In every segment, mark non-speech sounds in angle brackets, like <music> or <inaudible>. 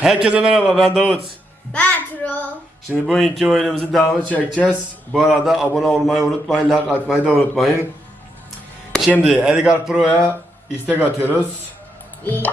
Herkese merhaba ben Davut. Ben Troll. Şimdi bugünkü oyunumuzun devamını çekeceğiz. Bu arada abone olmayı unutmayın, like atmayı da unutmayın. Şimdi Edgar Pro'ya istek atıyoruz. İlk.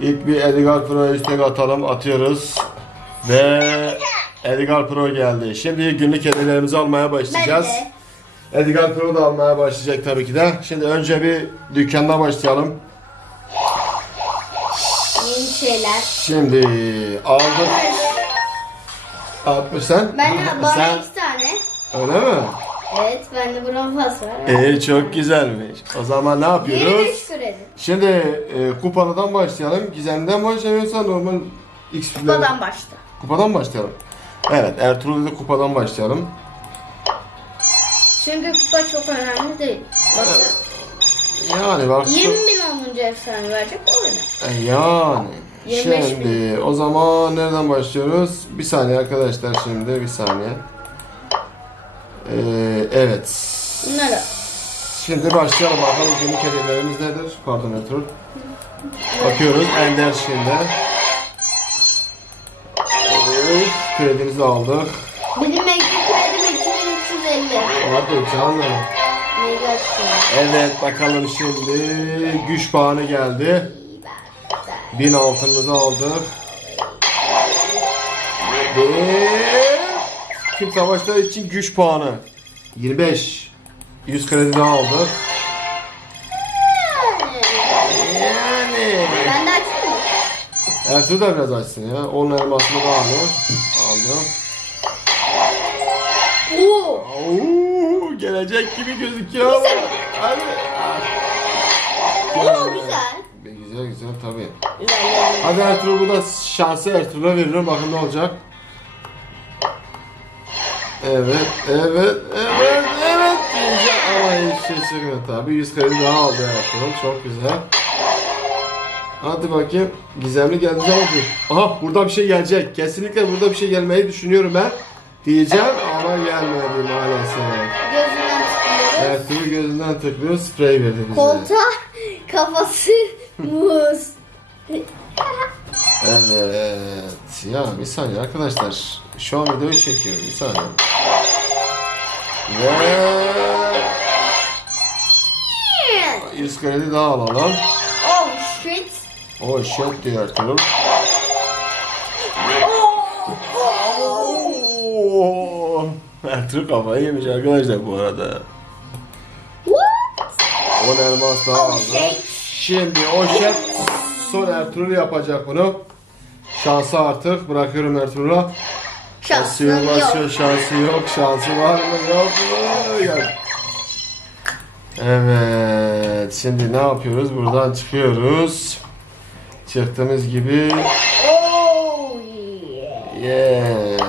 İlk bir Edgar Pro'ya istek atalım, atıyoruz. Ve Edgar Pro geldi. Şimdi günlük hediyelerimizi almaya Ben başlayacağız. de. Edgar Pro da almaya başlayacak tabii ki de. Şimdi önce bir dükkandan başlayalım. Şeyler. Şimdi aldık. 60 sen? Ben de bana sen iki tane. öyle mi? Evet bende bronfas var. İyi çok güzelmiş. O zaman ne Yeni yapıyoruz? kredi. Şimdi e, kupadan başlayalım. Gizemden başlamıyorsa normal X Kupadan başta. Kupadan başlayalım. Evet Ertuğrul dedi kupadan başlayalım. Çünkü kupa çok önemli değil. Bakın Yani bak. 20 bin olunca efsane verecek o öyle. E, Yani. 25 Şimdi o zaman nereden başlıyoruz? Bir saniye arkadaşlar şimdi bir saniye. Ee, evet. Bunları. Şimdi başlayalım bakalım günlük hediyelerimiz nedir? Pardon Ertuğrul. Bakıyoruz Ender şimdi. Evet, kredimizi aldık. Benim mega kredim 2350. Hadi canım. Evet bakalım şimdi güç puanı geldi. Bin altınımızı aldık. Ve tüm savaşlar için güç puanı. 25. 100 kredi daha aldık. Yani. Ben de açayım mı? Ertuğrul da biraz açsın ya. Onun elmasını da aldım. Aldım. Oo. Oo, gelecek gibi gözüküyor. Güzel. Hadi. Oo güzel. Güzel güzel tabii. Hadi Ertuğrul bu da şansı Ertuğrul'a veririm. Bakın ne olacak. Evet, evet, evet, evet diyeceğim ama hiç şey çıkmıyor tabii. 100 kredi daha aldı Ertuğrul. Çok güzel. Hadi bakayım. Gizemli geldi bu. Aha burada bir şey gelecek. Kesinlikle burada bir şey gelmeyi düşünüyorum ben. Diyeceğim ama gelmedi maalesef. Gözünden çıkıyoruz. Ertuğrul gözünden tıklıyor. Sprey verdi bize. Koltuğa kafası muz. Evet. Ya bir saniye arkadaşlar. Şu an videoyu çekiyorum. Bir saniye. Ve 100 kredi daha alalım. Oh shit. O shit diyor Ertuğrul. Oo. Ertuğrul kafayı yemiş arkadaşlar bu arada. What? 10 elmas daha Oh, aldı. shit. Şimdi o shit son Ertuğrul yapacak bunu. Şansı artık bırakıyorum Ertuğrul'a. Basıyor yok. basıyor şansı yok şansı var mı yok mu yok. Evet şimdi ne yapıyoruz buradan çıkıyoruz. Çıktığımız gibi Oh yes.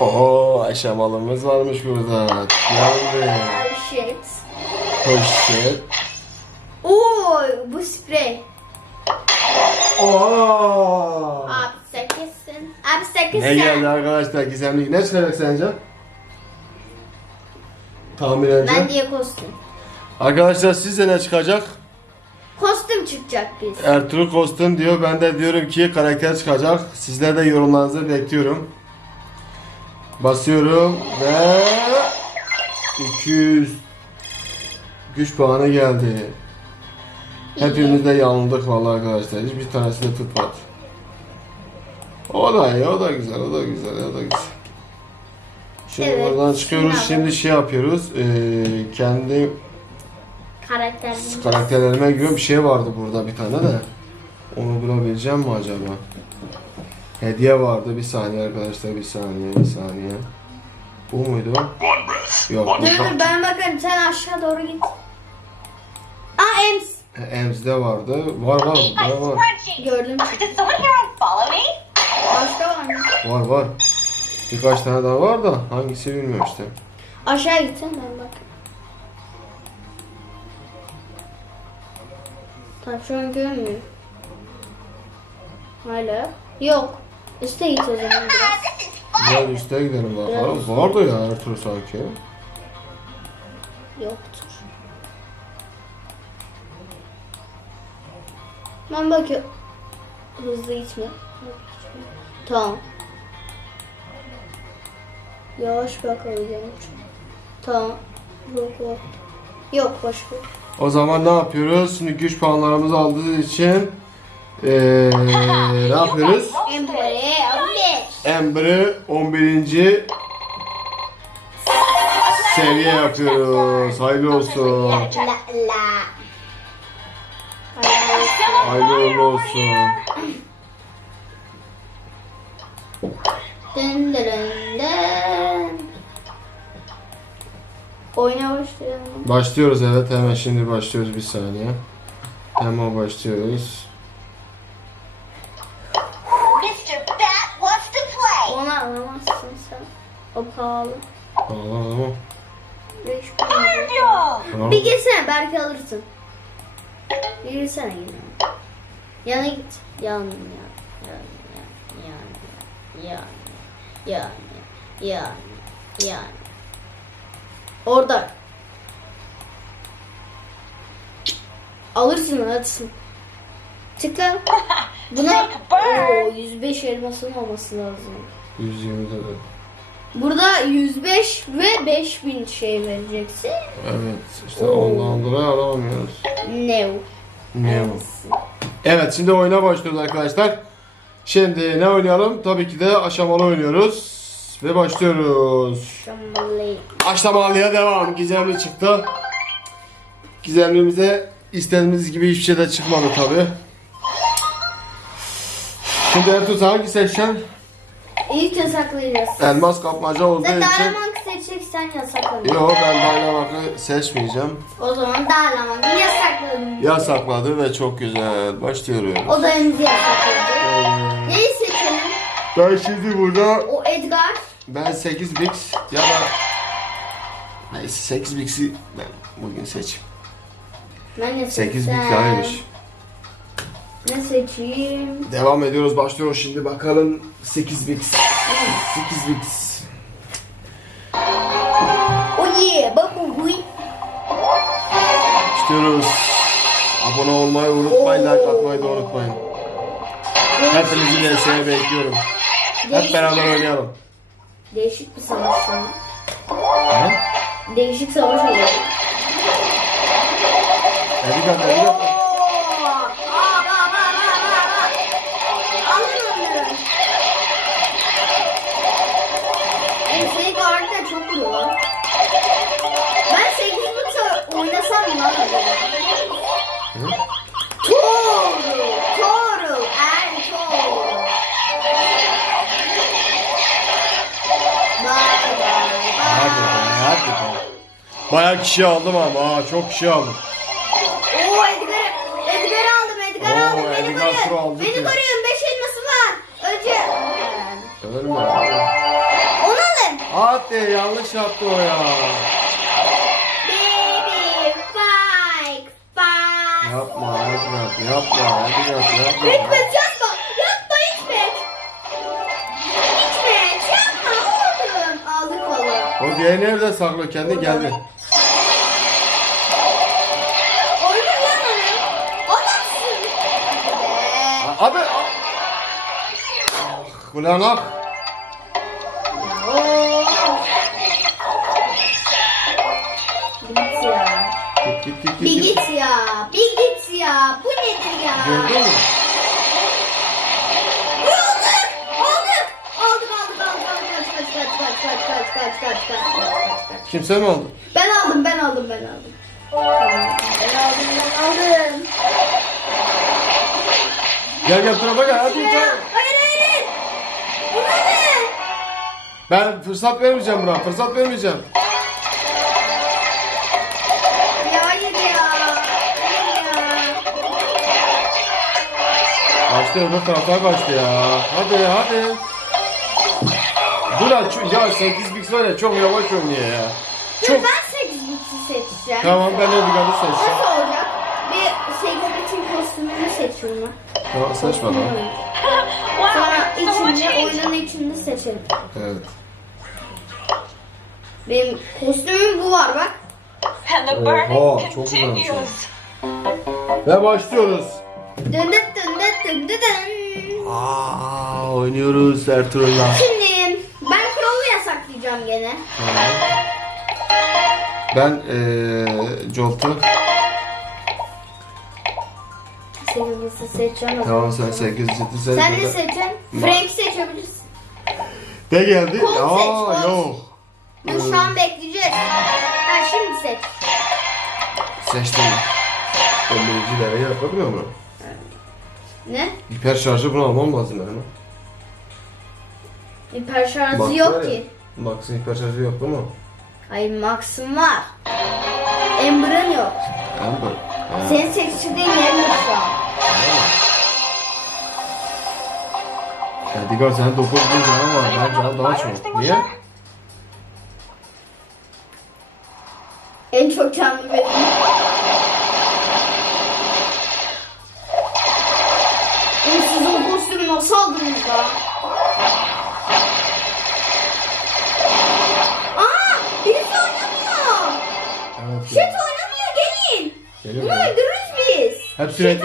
Oo aşamalımız varmış burada. Geldi. Shit. Poşet. Bu sprey. Oo. Abi sekizsin. Abi sekizsin. Ne geldi arkadaşlar gizemli ne çıkacak sence? Tahmin önce. Ben diye kostüm. Arkadaşlar sizce ne çıkacak? Kostüm çıkacak biz. Ertuğrul kostüm diyor. Ben de diyorum ki karakter çıkacak. Sizler de yorumlarınızı bekliyorum. Basıyorum ve 200 güç puanı geldi. Hepimiz de yanıldık vallahi arkadaşlar. Hiçbir tanesi de tutmadı. O da iyi, o da güzel, o da güzel, o da güzel. Şimdi Evet, buradan çıkıyoruz. şimdi Şimdi şey yapıyoruz. Ee, kendi Karakterimiz. karakterlerime göre bir şey vardı burada bir tane de. Onu bulabileceğim mi acaba? Hediye vardı. Bir saniye arkadaşlar. Bir saniye. Bir saniye. Bu muydu? One breath. Yok. Bu Dur dur ben bakarım sen aşağı doğru git. Aa Ems. Ems'de vardı. Var var. Var var. Gördüm. Başka var mı? Var var. Birkaç tane daha var da hangisi bilmiyorum işte. Aşağı gitsen ben bak. Tamam şu an görmüyor. Hala. Yok. Üste git o zaman biraz. This is Gel üste gidelim bakalım. Vardı ya Ertuğrul sanki. Yoktur. Ben bakıyorum. hızlı gitme. Tamam. Yavaş bakalım. Tamam. Yok yok. Yok başka. O zaman ne yapıyoruz? Şimdi güç puanlarımızı aldığı için eee <laughs> ne yapıyoruz? Emre abi. Amber'ı 11. seviye yapıyoruz. Hayırlı olsun. La la. Hayırlı uğurlu olsun. Dın dın dın. Oyuna başlayalım. Başlıyoruz evet hemen şimdi başlıyoruz bir saniye. Hemen başlıyoruz. Mr. Bat wants to play. Onu alamazsın sen. O pahalı. Tamam tamam. Beş bin. Tamam. Bir gitsene belki alırsın. Yürüsene yine. Yana git. Yan yan yan yan yan yan yan yan yan. Orada. Alırsın alırsın. Tıkla. <laughs> Buna Oo, 105 elmasın olması lazım. 120 de. Burada 105 ve 5000 şey vereceksin. Evet işte ondan dolayı alamıyoruz. Ne o? Ne? Evet şimdi oyuna başlıyoruz arkadaşlar. Şimdi ne oynayalım? Tabii ki de aşamalı oynuyoruz. Ve başlıyoruz. Aşamalıya devam. Gizemli çıktı. Gizemlimize istediğimiz gibi hiçbir şey de çıkmadı tabii. Şimdi Ertuğrul hangi seçeceksin? İlk yasaklayacağız. Elmas kapmaca olduğu Sen için. Seçeceksen yasakladım. Yok ben Dynamic'ı seçmeyeceğim. O zaman Dalamank yasakladım. Yasakladı ve çok güzel. Başlıyoruz. O da Emzi yasakladı. Neyi seçelim? Ben şimdi burada O Edgar. Ben 8 bix ya da neyse 8 bix'i ben bugün seçeyim. Ben ne 8 seçsem? bix daha iyiymiş. Ne seçeyim? Devam ediyoruz başlıyoruz şimdi bakalım 8 bix. 8 bix. Abone olmayı unutmayın, like atmayı da unutmayın. Hepinizi DS'ye bekliyorum. Hep beraber oynayalım. Değişik bir savaş şu an. He? Değişik savaş oluyor. Hadi gel, hadi. Be. Bayağı kişi aldım ama, ha, çok kişi aldım. Oo Edgar, Edgar aldım, Edgar Oo, aldım. Beni Edgar Pro koruyor. aldık Beni koruyun, 5 elması var. Önce... Ölme. Onu alın. Hadi yanlış yaptı o ya. Baby, fight, fight. Yapma Edgar, yapma Edgar, yapma. Hikmet O diğeri nerede saklı? Kendi geldi. Onu. Adamsın. Be. Abi. Ulan ah. Oo. Git ya. Git git git Bir git ya. Bir git ya. Bu nedir ya? Gördün mü? kaç. Kimse mi aldı? Ben aldım ben aldım ben aldım. Ben aldım ben aldım. Gel gel tarafa gel hadi Ya, hayır hayır. Bu ne? Ben fırsat vermeyeceğim buna fırsat vermeyeceğim. Ya hayır ya. Hayır ya. Kaçtı öbür tarafa kaçtı ya. Hadi hadi. Bu da şu- ya 8 bix var ya çok yavaş oynuyor ya. Dur Çok. ben 8 biti seçeceğim. Tamam ben Edgar'ı seçeceğim. Nasıl olacak? Bir 8 bitin kostümünü seçiyorum ben. Tamam seç bakalım. Sonra içinde, oyunun içinde seçelim. Evet. Benim kostümüm bu var bak. Oha, çok güzelmiş ya. continues. Ve başlıyoruz. Dın dın dın dın dın dın dın. Aa, oynuyoruz Ertuğrul'la. Şimdi gene. Ben eee Jolt'u. Sevgilisi seçeceğim. Tamam sen 8 ciddi sen. Sen ne seçeceksin? Frank seçebilirsin. Ne geldi? Colt seç, Aa Colt. yok. Dur şu an bekleyeceğiz. Ha şimdi seç. Seçtim. 11. deneyi yapabiliyor mu? Ne? Hiper şarjı bunu almam lazım benim. Hiper şarjı Max var yok ya. ki. Max'ın hiper şarjı yok değil mi? Hayır Max'ın var. Ember'ın yok. Amber. Ha. Senin seçtiğin Ember şu an. Edgar senin 9 bin canın var. Ben canım daha çok. Niye? Bunu öldürürüz biz. Hep Jet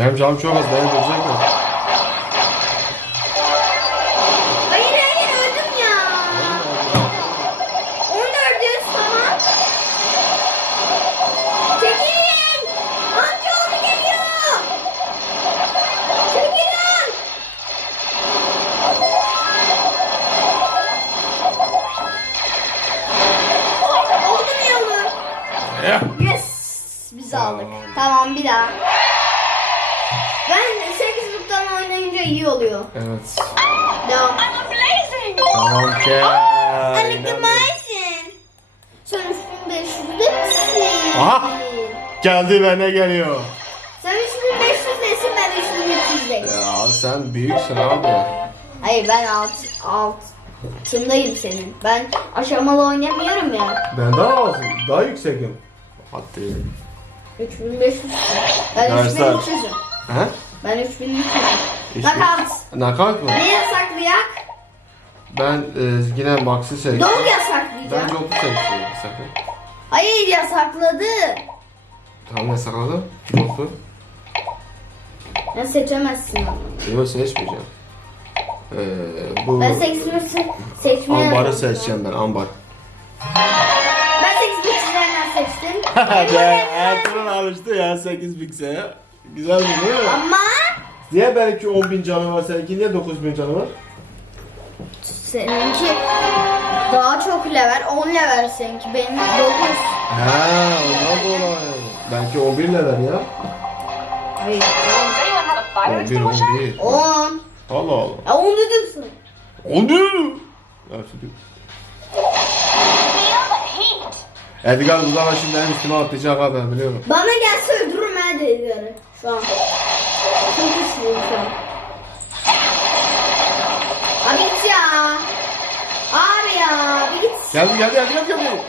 Benim canım çok az. Beni görecekler. Hayır hayır öldüm ya. 14 tamam. Çekilin. Amcaoğlu geliyor. Çekilin. Oldu mu yolu? Ya. Yes. Biz aldık. Tamam bir daha. Ben 8 buktan oynayınca iyi oluyor. Evet. Devam. I'm amazing! Tamam ke. Anlatamaysın. Sen 3500'de misin? Aha. Geldi ve ne geliyor? Sen 3500'desin ben 3300'deyim. Ya sen büyüksün abi. Hayır ben alt altındayım senin. Ben aşamalı oynamıyorum ya. Ben daha az, daha yüksekim. Hadi. 3500. Ben Dersler. 3300'üm. He? Ben 3300'üm. İşte- Knockout. Nakat mı? Ne yasaklayak? Ben e, yine Max'ı seçtim. Dog Ben yasaklayacağım. Jolt'u seçtim. Sakın. Hayır yasakladı. Tamam yasakladım. Jolt'u. Ya seçemezsin onu. Yok seçmeyeceğim. Ee, bu Ben seçmesi seçmeye ambarı seçeceğim ben ambar. Ben 8300'lerden seçtim. <laughs> Hadi Ertuğrul alıştı ya 8 pikse. Güzel değil mi? Ama Niye belki 10 bin canı var seninki niye 9 bin canı var? seninki daha çok level, 10 level seninki. Benim 9. Ha ondan dolayı. Belki 11 neler ya? Hayır. Does anyone have a fire 11 extinguisher? 11. 10. Allah Allah. Ya 10 dedim sana. 11. Ertuğrul. Feel the heat! Edgar zaman şimdi en üstüme atlayacak abi ben biliyorum. Bana gelse öldürürüm ha dedileri. Şu an. Şu an. Abi git ya. Abi ya. Bir git. Geldi geldi geldi geldi geldi.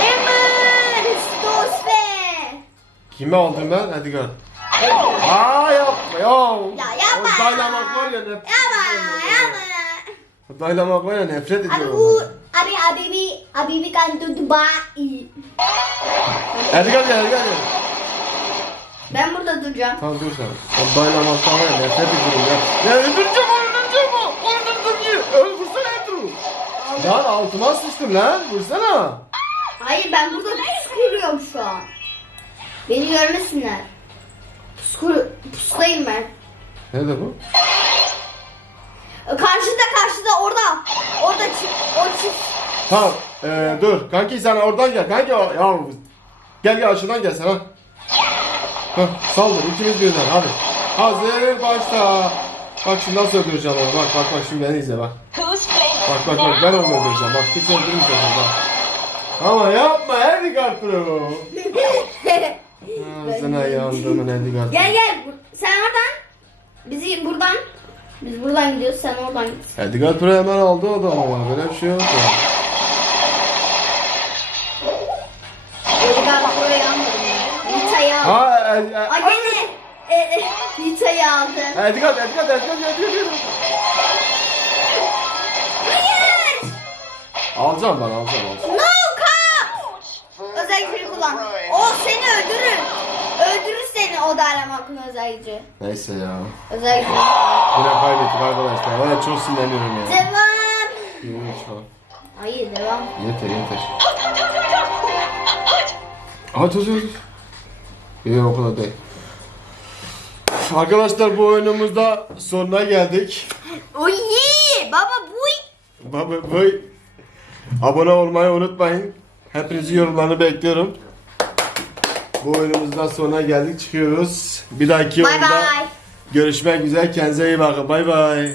Emir. Stos be. Kimi aldım ben? Edgar. Aa yapma ya. Ya yapma. O daylamak var ya nefret Yapma. Yapma. Daylamak var ya nefret Abi ediyorum. bu abi abibi abibi kan Dubai. Edgar gel Edgar gel. Ben burada duracağım. Tamam dur sen. O daylamaktan var ya nefret ediyorum ya. Ya öldüreceğim öldüreceğim o. Öldürdüm ki. Öl vursana Edru. Lan altıma sıçtım lan. Vursana. Hayır ben burada pus kuruyorum şu an. Beni görmesinler. Pus kur pustayım ben. Nerede bu? Karşıda karşıda orada. Orada çift o çift. Tamam. Ee, dur. Kanki sen oradan gel. Kanki o- ya. Gel gel aşağıdan gel sen ha. Hah, saldır ikimiz birden hadi. Hazır başla. Bak şimdi nasıl öldüreceğim onu. Bak bak bak şimdi beni izle bak. Bak bak bak ben onu öldüreceğim. Bak kimse öldürmeyecek onu bak. Ama yapma Edgar Pro. Ağzına yandımın Edgar Pro. gel gel. Sen oradan. Bizi buradan. Biz buradan gidiyoruz. Sen oradan git. Edgar Pro hemen aldı o da ama böyle bir şey yok ya. Ay gene. E, e, Nita'yı aldı. Edgar, Edgar, Edgar, Edgar, Edgar. Hayır. Alacağım ben, alacağım, alacağım. No kap. Özel gücü kullan. O seni öldürür. Öldürür seni o da hakkın özel gücü. Neyse ya. Özel gücü. Yine kaybettik arkadaşlar. Ben çok sinirleniyorum ya. Devam. Yürü çıkalım. Hayır devam. Yeter, yeter. Aha dur dur. Yok o kadar değil. Arkadaşlar bu oyunumuzda sonuna geldik. Oy baba buy. Baba boy. Abone olmayı unutmayın. Hepinizi yorumlarını bekliyorum. Bu oyunumuzdan sonuna geldik çıkıyoruz. Bir dahaki Bay oyunda bay. görüşmek üzere. Kendinize iyi bakın. Bay bay.